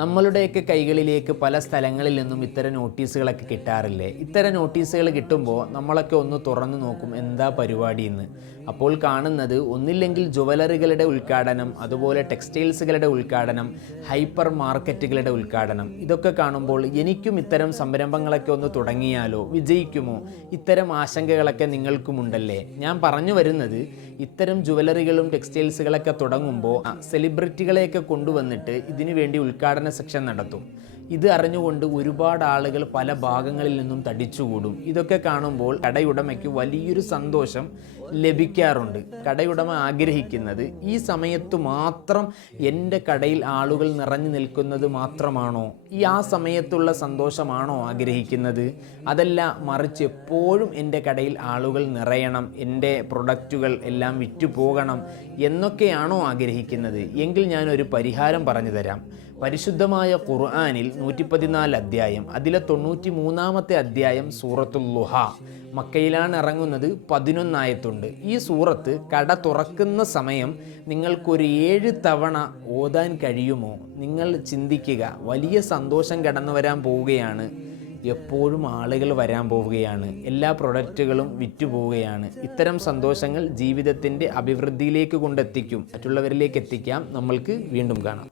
നമ്മളുടെയൊക്കെ കൈകളിലേക്ക് പല സ്ഥലങ്ങളിൽ നിന്നും ഇത്തരം നോട്ടീസുകളൊക്കെ കിട്ടാറില്ലേ? ഇത്തരം നോട്ടീസുകൾ കിട്ടുമ്പോൾ നമ്മളൊക്കെ ഒന്ന് തുറന്നു നോക്കും, എന്താ പരിപാടി എന്ന്. അപ്പോൾ കാണുന്നത് ഒന്നില്ലെങ്കിൽ ജുവലറികളുടെ ഉദ്ഘാടനം, അതുപോലെ ടെക്സ്റ്റൈൽസുകളുടെ ഉദ്ഘാടനം, ഹൈപ്പർ മാർക്കറ്റുകളുടെ ഉദ്ഘാടനം. ഇതൊക്കെ കാണുമ്പോൾ എനിക്കും ഇത്തരം സംരംഭങ്ങളൊക്കെ ഒന്ന് തുടങ്ങിയാലോ, വിജയിക്കുമോ, ഇത്തരം ആശങ്കകളൊക്കെ നിങ്ങൾക്കുമുണ്ടല്ലേ? ഞാൻ പറഞ്ഞു വരുന്നത്, ഇത്തരം ജുവലറികളും ടെക്സ്റ്റൈൽസുകളൊക്കെ തുടങ്ങുമ്പോൾ സെലിബ്രിറ്റികളെയൊക്കെ കൊണ്ടുവന്നിട്ട് ഇതിനു വേണ്ടി ഉദ്ഘാടന സെക്ഷൻ നടത്തും. ഇത് അറിഞ്ഞുകൊണ്ട് ഒരുപാട് ആളുകൾ പല ഭാഗങ്ങളിൽ നിന്നും തടിച്ചുകൂടും. ഇതൊക്കെ കാണുമ്പോൾ കടയുടമയ്ക്ക് വലിയൊരു സന്തോഷം ലഭിക്കാറുണ്ട്. കടയുടമ ആഗ്രഹിക്കുന്നത് ഈ സമയത്ത് മാത്രം എൻ്റെ കടയിൽ ആളുകൾ നിറഞ്ഞു നിൽക്കുന്നത് മാത്രമാണോ? ആ സമയത്തുള്ള സന്തോഷമാണോ ആഗ്രഹിക്കുന്നത്? അതല്ല, മറിച്ച് എപ്പോഴും എൻ്റെ കടയിൽ ആളുകൾ നിറയണം, എൻ്റെ പ്രൊഡക്റ്റുകൾ എല്ലാം വിറ്റുപോകണം എന്നൊക്കെയാണോ ആഗ്രഹിക്കുന്നത്? എങ്കിൽ ഞാനൊരു പരിഹാരം പറഞ്ഞു തരാം. പരിശുദ്ധമായ ഖുർആനിൽ 114 അധ്യായം, അതിലെ 93-ാമത്തെ അധ്യായം സൂറത്തുൽ ളുഹ, മക്കയിലാണ് ഇറങ്ങുന്നത്. 11 ആയത്തുണ്ട്. ഈ സൂറത്ത് കട തുറക്കുന്ന സമയം നിങ്ങൾക്കൊരു 7 തവണ ഓതാൻ കഴിയുമോ? നിങ്ങൾ ചിന്തിക്കുക. വലിയ സന്തോഷം കടന്നു വരാൻ പോവുകയാണ്. എപ്പോഴും ആളുകൾ വരാൻ പോവുകയാണ്. എല്ലാ പ്രൊഡക്റ്റുകളും വിറ്റുപോവുകയാണ്. ഇത്തരം സന്തോഷങ്ങൾ ജീവിതത്തിൻ്റെ അഭിവൃദ്ധിയിലേക്ക് കൊണ്ടെത്തിക്കും, മറ്റുള്ളവരിലേക്ക് എത്തിക്കാം. നമ്മൾക്ക് വീണ്ടും കാണാം.